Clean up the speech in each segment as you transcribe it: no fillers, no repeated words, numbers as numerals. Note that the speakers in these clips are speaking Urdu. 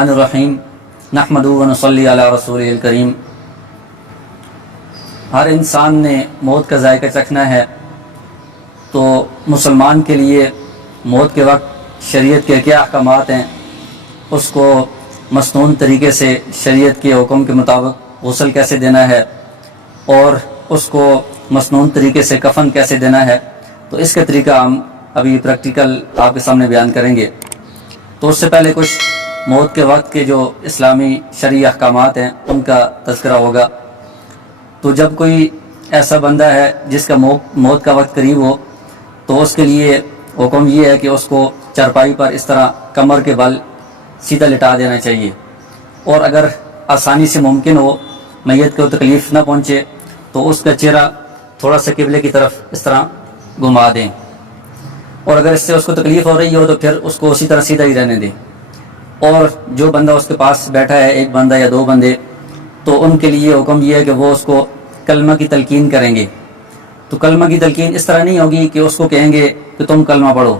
الرحیم نحمدہ و نصلی علی رسولہ الکریم۔ ہر انسان نے موت کا ذائقہ چکھنا ہے، تو مسلمان کے لیے موت کے وقت شریعت کے کیا احکامات ہیں، اس کو مسنون طریقے سے شریعت کے حکم کے مطابق غسل کیسے دینا ہے اور اس کو مسنون طریقے سے کفن کیسے دینا ہے، تو اس کا طریقہ ہم ابھی پریکٹیکل آپ کے سامنے بیان کریں گے۔ تو اس سے پہلے کچھ موت کے وقت کے جو اسلامی شرعی احکامات ہیں ان کا تذکرہ ہوگا۔ تو جب کوئی ایسا بندہ ہے جس کا موت کا وقت قریب ہو، تو اس کے لیے حکم یہ ہے کہ اس کو چارپائی پر اس طرح کمر کے بل سیدھا لٹا دینا چاہیے، اور اگر آسانی سے ممکن ہو، میت کو تکلیف نہ پہنچے، تو اس کا چہرہ تھوڑا سا قبلے کی طرف اس طرح گھما دیں، اور اگر اس سے اس کو تکلیف ہو رہی ہو تو پھر اس کو اسی طرح سیدھا ہی رہنے دیں۔ اور جو بندہ اس کے پاس بیٹھا ہے، ایک بندہ یا دو بندے، تو ان کے لیے حکم یہ ہے کہ وہ اس کو کلمہ کی تلقین کریں گے۔ تو کلمہ کی تلقین اس طرح نہیں ہوگی کہ اس کو کہیں گے کہ تم کلمہ پڑھو،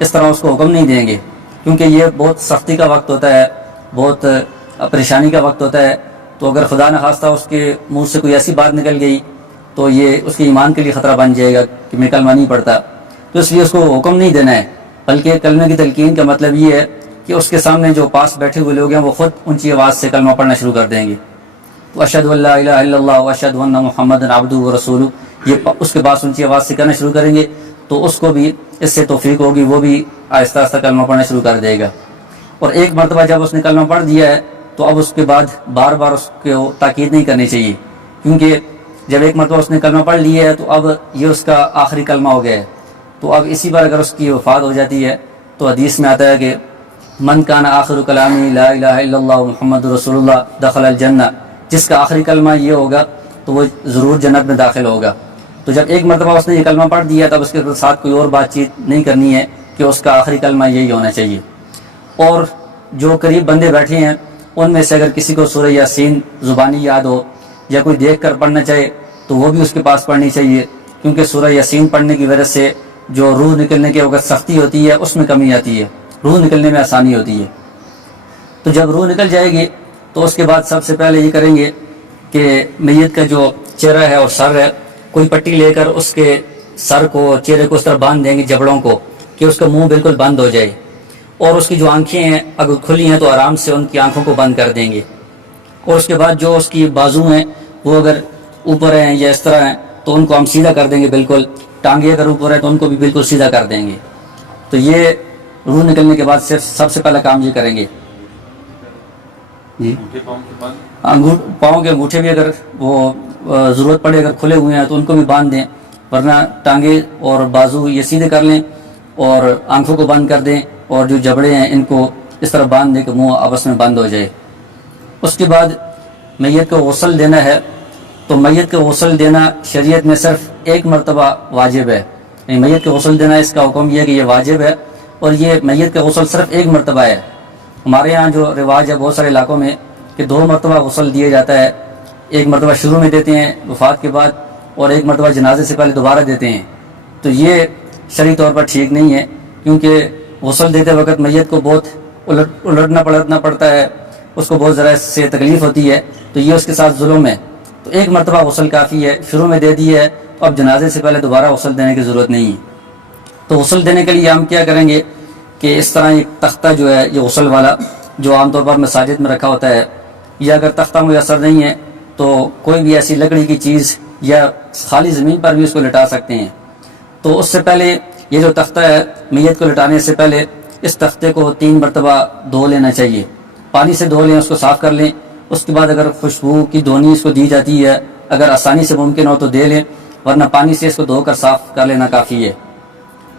اس طرح اس کو حکم نہیں دیں گے، کیونکہ یہ بہت سختی کا وقت ہوتا ہے، بہت پریشانی کا وقت ہوتا ہے۔ تو اگر خدا نخواستہ اس کے منہ سے کوئی ایسی بات نکل گئی تو یہ اس کے ایمان کے لیے خطرہ بن جائے گا کہ میں کلمہ نہیں پڑھتا، تو اس لیے اس کو حکم نہیں دینا ہے، بلکہ کلمہ کی تلقین کا مطلب یہ ہے کہ اس کے سامنے جو پاس بیٹھے ہوئے لوگ ہیں وہ خود اونچی آواز سے کلمہ پڑھنا شروع کر دیں گے۔ تو اشہد ان لا الہ الا اللہ و اشہد ان محمدا عبدہ و رسولہ، یہ اس کے پاس اونچی آواز سے کہنا شروع کریں گے، تو اس کو بھی اس سے توفیق ہوگی، وہ بھی آہستہ آہستہ کلمہ پڑھنا شروع کر دے گا۔ اور ایک مرتبہ جب اس نے کلمہ پڑھ دیا ہے تو اب اس کے بعد بار بار اس کو تاکید نہیں کرنی چاہیے، کیونکہ جب ایک مرتبہ اس نے کلمہ پڑھ لیا ہے تو اب یہ اس کا آخری کلمہ ہو گیا ہے۔ تو اب اسی بار اگر اس کی وفات ہو جاتی ہے تو حدیث میں آتا ہے کہ من کان آخر کلامی لا الہ الا اللہ محمد رسول اللہ دخل الجنہ، جس کا آخری کلمہ یہ ہوگا تو وہ ضرور جنت میں داخل ہوگا۔ تو جب ایک مرتبہ اس نے یہ کلمہ پڑھ دیا تب اس کے ساتھ کوئی اور بات چیت نہیں کرنی ہے کہ اس کا آخری کلمہ یہی ہونا چاہیے۔ اور جو قریب بندے بیٹھے ہیں ان میں سے اگر کسی کو سورہ یاسین زبانی یاد ہو یا کوئی دیکھ کر پڑھنا چاہے تو وہ بھی اس کے پاس پڑھنی چاہیے، کیونکہ سورہ یاسین پڑھنے کی وجہ سے جو روح نکلنے کے وقت سختی ہوتی ہے اس میں کمی آتی ہے، روح نکلنے میں آسانی ہوتی ہے۔ تو جب روح نکل جائے گی تو اس کے بعد سب سے پہلے یہ کریں گے کہ میت کا جو چہرہ ہے اور سر ہے، کوئی پٹی لے کر اس کے سر کو، چہرے کو اس طرح باندھ دیں گے جبڑوں کو کہ اس کا منہ بالکل بند ہو جائے، اور اس کی جو آنکھیں ہیں اگر کھلی ہیں تو آرام سے ان کی آنکھوں کو بند کر دیں گے، اور اس کے بعد جو اس کی بازو ہیں وہ اگر اوپر ہیں یا اس طرح ہیں تو ان کو ہم سیدھا کر دیں گے، بالکل ٹانگیں اگر اوپر ہیں تو ان کو بھی بالکل سیدھا کر دیں گے۔ تو یہ روح نکلنے کے بعد صرف سب سے پہلا کام یہ کریں گے جی۔ پاؤں کے انگوٹھے بھی اگر وہ ضرورت پڑے اگر کھلے ہوئے ہیں تو ان کو بھی باندھ دیں، ورنہ ٹانگیں اور بازو یہ سیدھے کر لیں اور آنکھوں کو بند کر دیں، اور جو جبڑے ہیں ان کو اس طرح باندھ دیں کہ منہ آپس میں بند ہو جائے۔ اس کے بعد میت کو غسل دینا ہے، تو میت کو غسل دینا شریعت میں صرف ایک مرتبہ واجب ہے، یعنی میت کو غسل دینا اس کا حکم یہ ہے کہ یہ واجب ہے، اور یہ میت کا غسل صرف ایک مرتبہ ہے۔ ہمارے ہاں جو رواج ہے بہت سارے علاقوں میں کہ 2 مرتبہ غسل دیا جاتا ہے، ایک مرتبہ شروع میں دیتے ہیں وفات کے بعد، اور ایک مرتبہ جنازے سے پہلے دوبارہ دیتے ہیں۔ تو یہ شرعی طور پر ٹھیک نہیں ہے، کیونکہ غسل دیتے وقت میت کو بہت الٹنا پلٹنا پڑتا ہے، اس کو بہت ذرا سے تکلیف ہوتی ہے، تو یہ اس کے ساتھ ظلم ہے۔ تو ایک مرتبہ غسل کافی ہے، شروع میں دے دی ہے، تو اب جنازے سے پہلے دوبارہ غسل دینے کی ضرورت نہیں ہے۔ تو غسل دینے کے لیے ہم کیا کریں گے کہ اس طرح ایک تختہ جو ہے یہ غسل والا جو عام طور پر مساجد میں رکھا ہوتا ہے، یا اگر تختہ میسر نہیں ہے تو کوئی بھی ایسی لکڑی کی چیز یا خالی زمین پر بھی اس کو لٹا سکتے ہیں۔ تو اس سے پہلے یہ جو تختہ ہے میت کو لٹانے سے پہلے اس تختے کو 3 مرتبہ دھو لینا چاہیے، پانی سے دھو لیں، اس کو صاف کر لیں۔ اس کے بعد اگر خوشبو کی دھونی اس کو دی جاتی ہے، اگر آسانی سے ممکن ہو تو دے لیں، ورنہ پانی سے اس کو دھو کر صاف کر لینا کافی ہے۔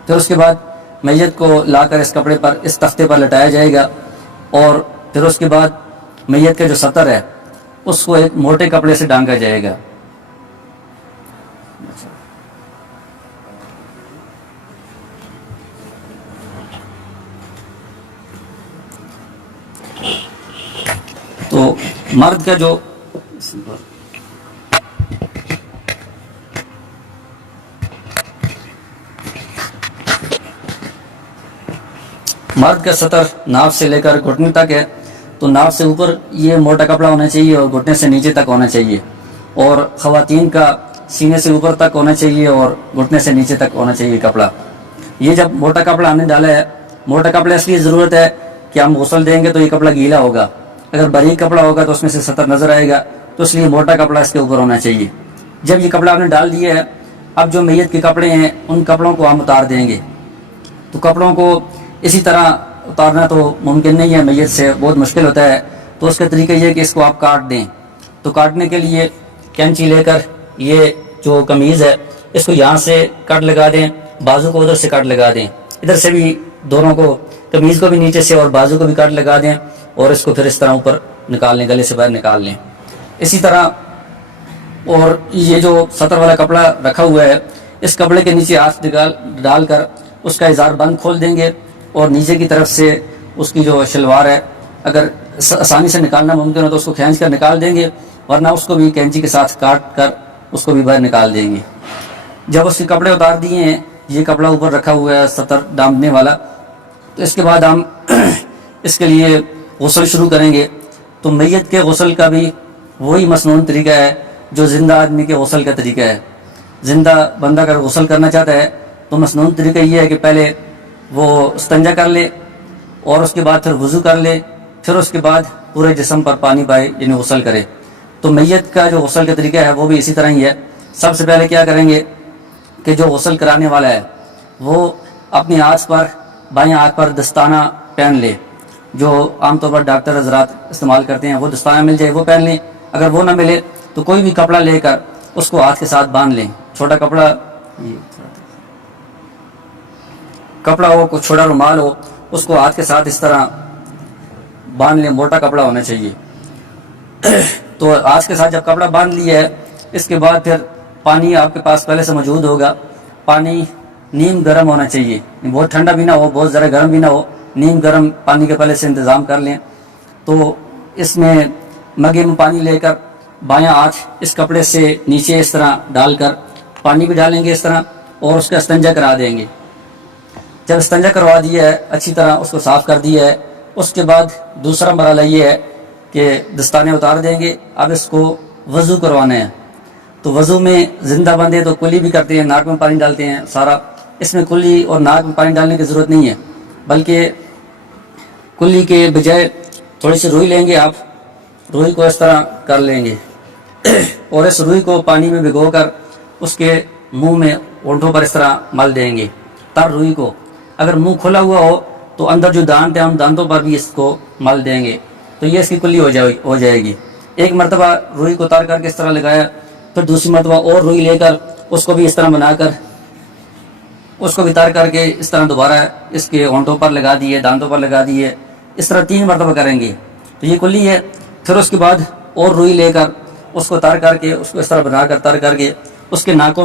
پھر اس کے بعد میت کو لا کر اس کپڑے پر، اس تختے پر لٹایا جائے گا، اور پھر اس کے بعد میت کا جو سطر ہے اس کو ایک موٹے کپڑے سے ڈھانکا جائے گا۔ تو مرد کا جو مرد کا سطر ناف سے لے کر گھٹنے تک ہے، تو ناف سے اوپر یہ موٹا کپڑا ہونا چاہیے اور گھٹنے سے نیچے تک ہونا چاہیے، اور خواتین کا سینے سے اوپر تک ہونا چاہیے اور گھٹنے سے نیچے تک ہونا چاہیے کپڑا۔ یہ جب موٹا کپڑا ہم نے ڈالا ہے، موٹا کپڑا اس لیے ضرورت ہے کہ ہم غسل دیں گے تو یہ کپڑا گیلا ہوگا، اگر باریک کپڑا ہوگا تو اس میں سے سطر نظر آئے گا، تو اس لیے موٹا کپڑا اس کے اوپر ہونا چاہیے۔ جب یہ کپڑا ہم نے ڈال دیا ہے، اب جو میت کے کپڑے ہیں ان کپڑوں کو ہم اتار دیں گے۔ تو کپڑوں کو اسی طرح اتارنا تو ممکن نہیں ہے، میت سے بہت مشکل ہوتا ہے، تو اس کا طریقہ یہ ہے کہ اس کو آپ کاٹ دیں۔ تو کاٹنے کے لیے کینچی لے کر یہ جو قمیض ہے اس کو یہاں سے کٹ لگا دیں، بازو کو ادھر سے کٹ لگا دیں، ادھر سے بھی دونوں کو، قمیض کو بھی نیچے سے اور بازو کو بھی کٹ لگا دیں، اور اس کو پھر اس طرح اوپر نکال لیں، گلے سے باہر نکال لیں۔ اسی طرح اور یہ جو سطر والا کپڑا رکھا ہوا ہے، اس کپڑے کے نیچے ہاتھ ڈال کر اس کا اظہار بند کھول دیں گے، اور نیچے کی طرف سے اس کی جو شلوار ہے اگر آسانی سے نکالنا ممکن ہو تو اس کو کھینچ کر نکال دیں گے، ورنہ اس کو بھی کینچی کے ساتھ کاٹ کر اس کو بھی باہر نکال دیں گے۔ جب اس کے کپڑے اتار دیے ہیں، یہ کپڑا اوپر رکھا ہوا ہے سطر ڈانپنے والا، تو اس کے بعد ہم اس کے لیے غسل شروع کریں گے۔ تو میت کے غسل کا بھی وہی مسنون طریقہ ہے جو زندہ آدمی کے غسل کا طریقہ ہے۔ زندہ بندہ اگر غسل کرنا چاہتا ہے تو مسنون طریقہ یہ ہے کہ پہلے وہ استنجا کر لے، اور اس کے بعد پھر وضو کر لے، پھر اس کے بعد پورے جسم پر پانی پائے، یعنی غسل کرے۔ تو میت کا جو غسل کا طریقہ ہے وہ بھی اسی طرح ہی ہے۔ سب سے پہلے کیا کریں گے کہ جو غسل کرانے والا ہے وہ اپنے ہاتھ پر، بائیں ہاتھ پر دستانہ پہن لے، جو عام طور پر ڈاکٹر حضرات استعمال کرتے ہیں، وہ دستانہ مل جائے وہ پہن لیں۔ اگر وہ نہ ملے تو کوئی بھی کپڑا لے کر اس کو ہاتھ کے ساتھ باندھ لیں، چھوٹا کپڑا ہو، کوئی چھوٹا رومال ہو، اس کو ہاتھ کے ساتھ اس طرح باندھ لیں، موٹا کپڑا ہونا چاہیے۔ تو ہاتھ کے ساتھ جب کپڑا باندھ لیا ہے، اس کے بعد پھر پانی آپ کے پاس پہلے سے موجود ہوگا، پانی نیم گرم ہونا چاہیے، بہت ٹھنڈا بھی نہ ہو، بہت ذرا گرم بھی نہ ہو، نیم گرم پانی کے پہلے سے انتظام کر لیں۔ تو اس میں مگے میں پانی لے کر بایاں ہاتھ اس کپڑے سے نیچے اس طرح ڈال کر پانی بھی ڈالیں گے اس طرح، اور اس کا استنجا کرا دیں گے۔ جب استنجا کروا دیا ہے، اچھی طرح اس کو صاف کر دیا ہے، اس کے بعد دوسرا مرحلہ یہ ہے کہ دستانے اتار دیں گے۔ اب اس کو وضو کروانا ہے۔ تو وضو میں زندہ بندے تو کلی بھی کرتے ہیں، ناک میں پانی ڈالتے ہیں سارا، اس میں کلی اور ناک میں پانی ڈالنے کی ضرورت نہیں ہے، بلکہ کلی کے بجائے تھوڑی سی روئی لیں گے، آپ روئی کو اس طرح کر لیں گے، اور اس روئی کو پانی میں بھگو کر اس کے منہ میں، ہونٹوں پر اس طرح مل دیں گے، تر روئی کو۔ اگر منہ کھلا ہوا ہو تو اندر جو دانت ہیں ان دانتوں پر بھی اس کو مل دیں گے، تو یہ اس کی کلی ہو جائے گی۔ ایک مرتبہ روئی کو اتار کر کے اس طرح لگایا، پھر دوسری مرتبہ اور روئی لے کر اس کو بھی اس طرح بنا کر، اس کو بھی اتار کر کے اس طرح دوبارہ اس کے ہونٹوں پر لگا دیے، دانتوں پر لگا دیے، اس طرح 3 مرتبہ کریں گے، تو یہ کلی ہے۔ پھر اس کے بعد اور روئی لے کر اس کو اتار کر کے، اس کو اس طرح بنا کر تر کر کے اس کے ناک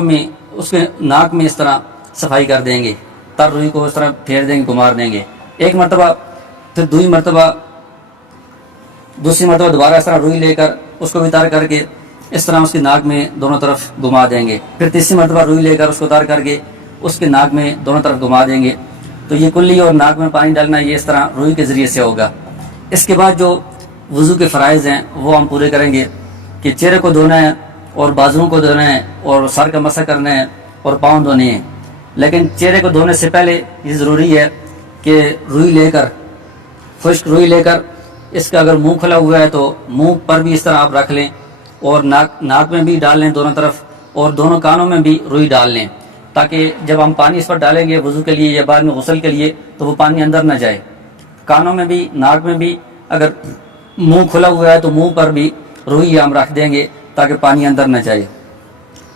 میں اس طرح صفائی کر دیں گے، تر روئی کو اس طرح پھیر دیں گے، گمار دیں گے ایک مرتبہ، پھر دوسری مرتبہ دوبارہ اس طرح روئی لے کر اس کو بھی تار کر کے اس طرح اس کی ناک میں دونوں طرف گھما دیں گے، پھر تیسری مرتبہ روئی لے کر اس کو تار کر کے اس کے ناک میں دونوں طرف گھما دیں گے۔ تو یہ کلی اور ناک میں پانی ڈالنا یہ اس طرح روئی کے ذریعے سے ہوگا۔ اس کے بعد جو وضو کے فرائض ہیں وہ ہم پورے کریں گے، کہ چہرے کو دھونا ہے، اور بازوؤں کو دھونا ہے، اور سر کا مسح کرنا ہے، اور پاؤں دھونے ہیں۔ لیکن چہرے کو دھونے سے پہلے یہ ضروری ہے کہ روئی لے کر، خشک روئی لے کر، اس کا اگر منہ کھلا ہوا ہے تو منہ پر بھی اس طرح آپ رکھ لیں، اور ناک میں بھی ڈال لیں دونوں طرف، اور دونوں کانوں میں بھی روئی ڈال لیں، تاکہ جب ہم پانی اس پر ڈالیں گے وضو کے لیے یا بعد میں غسل کے لیے تو وہ پانی اندر نہ جائے۔ کانوں میں بھی، ناک میں بھی، اگر منہ کھلا ہوا ہے تو منہ پر بھی روئی ہم رکھ دیں گے تاکہ پانی اندر نہ جائے۔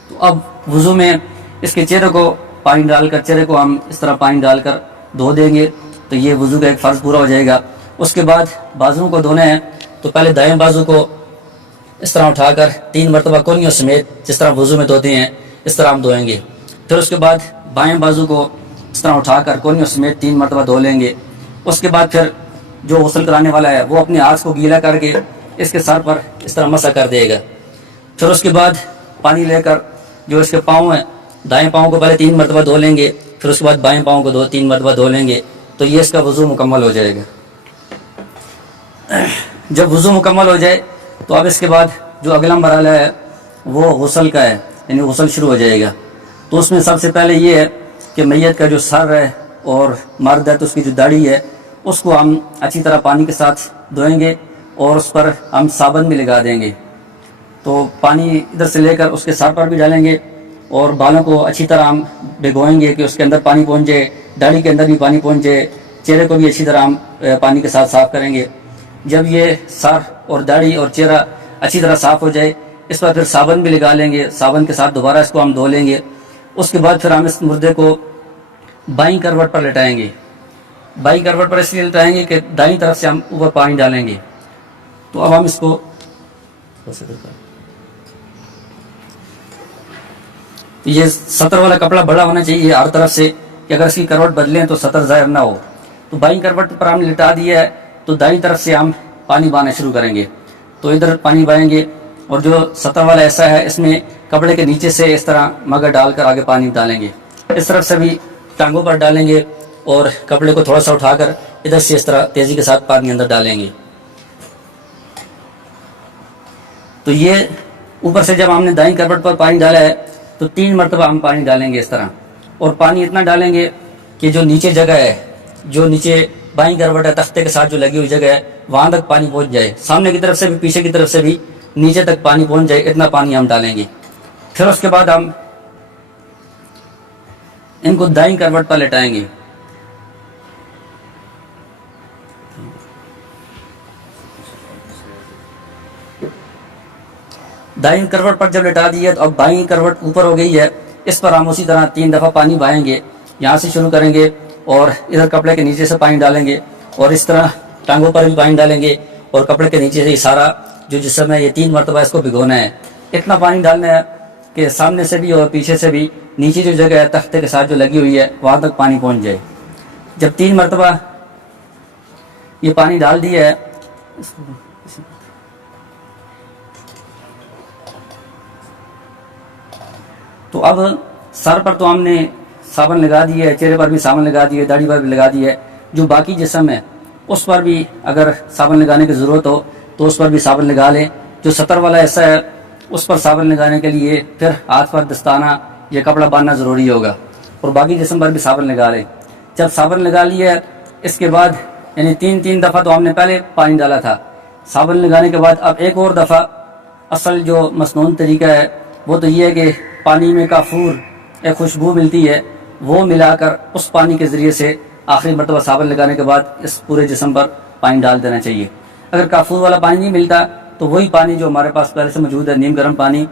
تو اب وضو میں اس کے چہرے کو پانی ڈال کر، چہرے کو ہم اس طرح پانی ڈال کر دھو دیں گے، تو یہ وضو کا ایک فرض پورا ہو جائے گا۔ اس کے بعد بازوؤں کو دھونا ہے، تو پہلے دائیں بازو کو اس طرح اٹھا کر 3 مرتبہ کونیوں سمیت، جس طرح وضو میں دھوتے ہیں اس طرح ہم دھوئیں گے۔ پھر اس کے بعد بائیں بازو کو اس طرح اٹھا کر کونیوں سمیت 3 مرتبہ دھو لیں گے۔ اس کے بعد پھر جو غسل کرانے والا ہے وہ اپنے ہاتھ کو گیلا کر کے اس کے سر پر اس طرح مسح کر دے گا۔ پھر اس کے بعد پانی لے کر جو اس کے پاؤں ہیں، دائیں پاؤں کو پہلے 3 مرتبہ دھو لیں گے، پھر اس کے بعد بائیں پاؤں کو 3 مرتبہ دھو لیں گے، تو یہ اس کا وضو مکمل ہو جائے گا۔ جب وضو مکمل ہو جائے تو اب اس کے بعد جو اگلا مرحلہ ہے وہ غسل کا ہے، یعنی غسل شروع ہو جائے گا۔ تو اس میں سب سے پہلے یہ ہے کہ میت کا جو سر ہے اور مرد ہے تو اس کی جو داڑھی ہے اس کو ہم اچھی طرح پانی کے ساتھ دھوئیں گے اور اس پر ہم صابن بھی لگا دیں گے۔ تو پانی ادھر سے لے کر اس کے سر پر بھی ڈالیں گے اور بالوں کو اچھی طرح ہم بھگوئیں گے کہ اس کے اندر پانی پہنچ جائے، داڑھی کے اندر بھی پانی پہنچ جائے، چہرے کو بھی اچھی طرح ہم پانی کے ساتھ صاف کریں گے۔ جب یہ سر اور داڑھی اور چہرہ اچھی طرح صاف ہو جائے اس پر پھر صابن بھی لگا لیں گے، صابن کے ساتھ دوبارہ اس کو ہم دھو لیں گے۔ اس کے بعد پھر ہم اس مردے کو بائیں کروٹ پر لٹائیں گے۔ بائیں کروٹ پر اس لیے لٹائیں گے کہ دائیں طرف سے ہم اوپر پانی ڈالیں گے۔ تو اب ہم اس کو یہ سطر والا کپڑا بڑا ہونا چاہیے ہر طرف سے کہ اگر اس کی کروٹ بدلیں تو سطر ظاہر نہ ہو۔ تو بائیں کروٹ پر ہم نے لٹا دیا ہے تو دائیں طرف سے ہم پانی بہانا شروع کریں گے۔ تو ادھر پانی بہائیں گے اور جو سطر والا ایسا ہے اس میں کپڑے کے نیچے سے اس طرح مگا ڈال کر آگے پانی ڈالیں گے، اس طرف سے بھی ٹانگوں پر ڈالیں گے اور کپڑے کو تھوڑا سا اٹھا کر ادھر سے اس طرح تیزی کے ساتھ پانی اندر ڈالیں گے۔ تو یہ اوپر سے جب ہم نے دائیں کروٹ پر پانی ڈالا ہے تو 3 مرتبہ ہم پانی ڈالیں گے اس طرح، اور پانی اتنا ڈالیں گے کہ جو نیچے جگہ ہے، جو نیچے بائیں کروٹ ہے تختے کے ساتھ جو لگی ہوئی جگہ ہے وہاں تک پانی پہنچ جائے، سامنے کی طرف سے بھی پیچھے کی طرف سے بھی نیچے تک پانی پہنچ جائے، اتنا پانی ہم ڈالیں گے۔ پھر اس کے بعد ہم ان کو دائیں کروٹ پر لٹائیں گے۔ دائیں کروٹ پر جب لٹا دی ہے تو اب بائیں کروٹ اوپر ہو گئی ہے، اس پر ہم اسی طرح 3 دفعہ پانی بہائیں گے۔ یہاں سے شروع کریں گے اور ادھر کپڑے کے نیچے سے پانی ڈالیں گے اور اس طرح ٹانگوں پر بھی پانی ڈالیں گے اور کپڑے کے نیچے سے یہ سارا جو جسم ہے یہ 3 مرتبہ اس کو بھگونا ہے۔ اتنا پانی ڈالنا ہے کہ سامنے سے بھی اور پیچھے سے بھی نیچے جو جگہ ہے تختے کے ساتھ جو لگی ہوئی ہے وہاں تک پانی پہنچ جائے۔ جب 3 مرتبہ یہ پانی ڈال دیا ہے تو اب سر پر تو ہم نے صابن لگا دی ہے، چہرے پر بھی صابن لگا دی ہے، داڑھی پر بھی لگا دی ہے، جو باقی جسم ہے اس پر بھی اگر صابن لگانے کی ضرورت ہو تو اس پر بھی صابن لگا لیں۔ جو سطر والا ایسا ہے اس پر صابن لگانے کے لیے پھر ہاتھ پر دستانہ یا کپڑا باندھنا ضروری ہوگا، اور باقی جسم پر بھی صابن لگا لیں۔ جب صابن لگا لیا ہے اس کے بعد یعنی 3 دفعہ تو ہم نے پہلے پانی ڈالا تھا، صابن لگانے کے بعد اب ایک اور دفعہ اصل جو مسنون طریقہ ہے وہ تو یہ ہے کہ پانی میں کافور ایک خوشبو ملتی ہے، وہ ملا کر اس پانی کے ذریعے سے آخری مرتبہ صابن لگانے کے بعد اس پورے جسم پر پانی ڈال دینا چاہیے۔ اگر کافور والا پانی نہیں ملتا تو وہی پانی جو ہمارے پاس پہلے سے موجود ہے نیم گرم پانی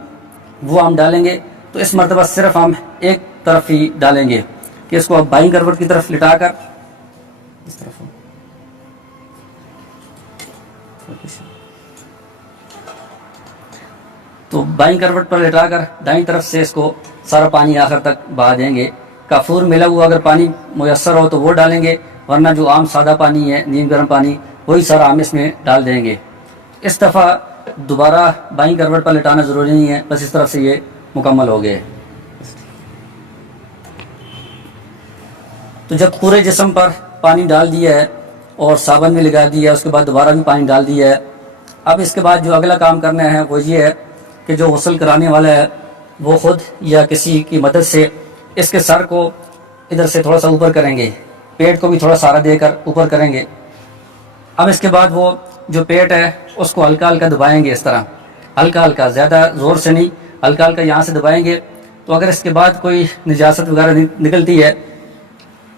وہ ہم ڈالیں گے۔ تو اس مرتبہ صرف ہم ایک طرف ہی ڈالیں گے کہ اس کو اب بائیں کروٹ کی طرف لٹا کر اس طرف تو بائیں کروٹ پر لٹا کر دائیں طرف سے اس کو سارا پانی آخر تک بہا دیں گے۔ کافور ملا ہوا اگر پانی میسر ہو تو وہ ڈالیں گے، ورنہ جو عام سادہ پانی ہے نیم گرم پانی وہی سارا ہم اس میں ڈال دیں گے۔ اس دفعہ دوبارہ بائیں کروٹ پر لٹانا ضروری نہیں ہے، بس اس طرف سے یہ مکمل ہو گئے۔ تو جب پورے جسم پر پانی ڈال دیا ہے اور صابن بھی لگا دیا ہے، اس کے بعد دوبارہ بھی پانی ڈال دیا ہے، اب اس کے بعد جو اگلا کام کرنا ہے وہ یہ ہے کہ جو غسل کرانے والا ہے وہ خود یا کسی کی مدد سے اس کے سر کو ادھر سے تھوڑا سا اوپر کریں گے، پیٹ کو بھی تھوڑا سہارا دے کر اوپر کریں گے۔ اب اس کے بعد وہ جو پیٹ ہے اس کو ہلکا ہلکا دبائیں گے، اس طرح ہلکا ہلکا، زیادہ زور سے نہیں، ہلکا ہلکا یہاں سے دبائیں گے۔ تو اگر اس کے بعد کوئی نجاست وغیرہ نکلتی ہے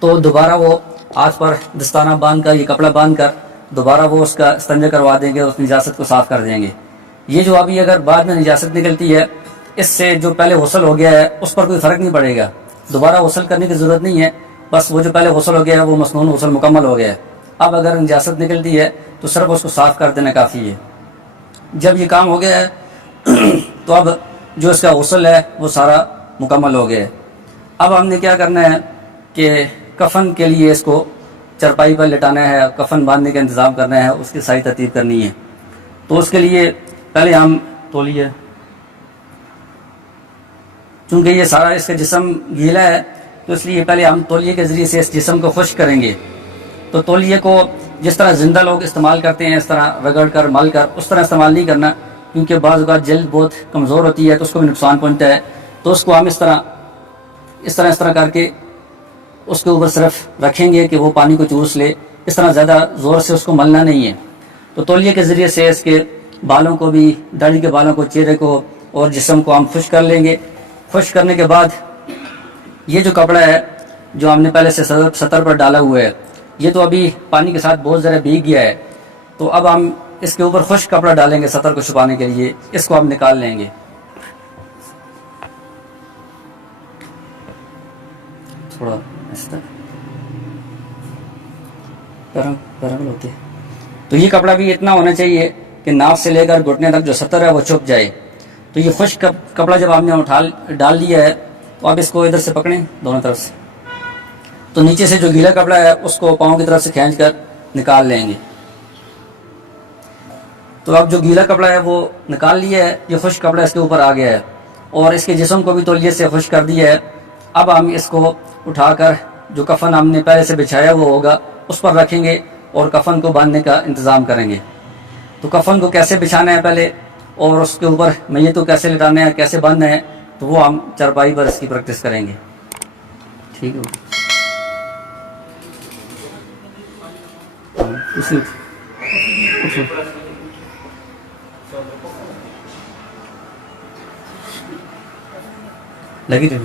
تو دوبارہ وہ ہاتھ پر دستانہ باندھ کر یہ کپڑا باندھ کر دوبارہ وہ اس کا استنجا کروا دیں گے، اس نجاست کو صاف کر دیں گے۔ یہ جو ابھی اگر بعد میں نجاست نکلتی ہے اس سے جو پہلے غسل ہو گیا ہے اس پر کوئی فرق نہیں پڑے گا، دوبارہ غسل کرنے کی ضرورت نہیں ہے، بس وہ جو پہلے غسل ہو گیا ہے وہ مسنون غسل مکمل ہو گیا ہے۔ اب اگر نجاست نکلتی ہے تو صرف اس کو صاف کر دینا کافی ہے۔ جب یہ کام ہو گیا ہے تو اب جو اس کا غسل ہے وہ سارا مکمل ہو گیا ہے۔ اب ہم نے کیا کرنا ہے کہ کفن کے لیے اس کو چرپائی پر لٹانا ہے، کفن باندھنے کا انتظام کرنا ہے، اس کی صحیح ترتیب کرنی ہے۔ تو اس کے لیے پہلے ہم تولیے، چونکہ یہ سارا اس کا جسم گیلا ہے تو اس لیے پہلے ہم تولیے کے ذریعے سے اس جسم کو خشک کریں گے۔ تو تولیے کو جس طرح زندہ لوگ استعمال کرتے ہیں اس طرح رگڑ کر مل کر اس طرح استعمال نہیں کرنا، کیونکہ بعض اوقات جلد بہت کمزور ہوتی ہے تو اس کو بھی نقصان پہنچتا ہے. تو اس کو ہم اس طرح کر کے اس کے اوپر صرف رکھیں گے کہ وہ پانی کو چوس لے. اس طرح زیادہ زور سے اس کو ملنا نہیں ہے. تو تولیے کے ذریعے سے اس کے بالوں کو بھی، داڑھی کے بالوں کو، چہرے کو اور جسم کو ہم خشک کر لیں گے. خشک کرنے کے بعد یہ جو کپڑا ہے جو ہم نے پہلے سے سطر پر ڈالا ہوا ہے، یہ تو ابھی پانی کے ساتھ بہت زیادہ بھیگ گیا ہے. تو اب ہم اس کے اوپر خشک کپڑا ڈالیں گے سطر کو چھپانے کے لیے. اس کو ہم نکال لیں گے. تھوڑا اس طرح گرم ہوتے. تو یہ کپڑا بھی اتنا ہونا چاہیے کہ ناف سے لے کر گھٹنے تک جو سطر ہے وہ چھپ جائے. تو یہ خشک کپڑا جب آپ نے ڈال لیا ہے تو آپ اس کو ادھر سے پکڑیں دونوں طرف سے. تو نیچے سے جو گیلا کپڑا ہے اس کو پاؤں کی طرف سے کھینچ کر نکال لیں گے. تو اب جو گیلا کپڑا ہے وہ نکال لیا ہے، یہ خشک کپڑا اس کے اوپر آ گیا ہے اور اس کے جسم کو بھی تولیے سے خشک کر دیا ہے. اب ہم اس کو اٹھا کر جو کفن ہم نے پہلے سے بچھایا ہوا ہوگا اس پر رکھیں گے اور کفن کو باندھنے کا انتظام کریں گے. تو کفن کو کیسے بچھانا ہے پہلے اور اس کے اوپر میت کو کیسے لٹانا ہے، کیسے باندھنا ہے، تو وہ ہم چارپائی پر اس کی پریکٹس کریں گے. ٹھیک ہے. لگی رہی